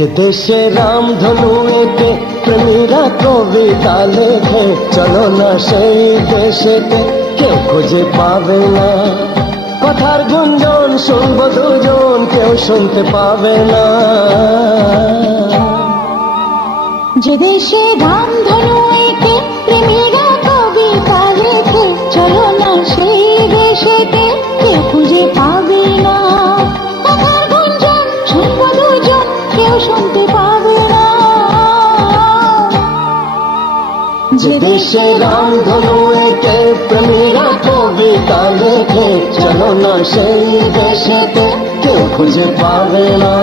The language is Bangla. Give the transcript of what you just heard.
যে দেশে রামধনু এঁকে প্রেমীরা কবিতা লেখে, চলো না সেই দেশেতে, কেউ খুঁজে পাবে না। কথার গুঞ্জন শুনবো দুজন, কেউ শুনতে পাবে না। যে দেশে রামধনু এঁকে প্রেমীরা কবিতা লেখে, চলো না সেই দেশেতে, কেউ খুঁজে পাবে না। কথার গুঞ্জন শুনবো দুজন, কেউ শুনতে পাবে না। যে দেশে রামধনু এঁকে প্রেমীরা কবিতা লেখে, চলো না সেই দেশেতে, কেউ খুঁজে পাবে না।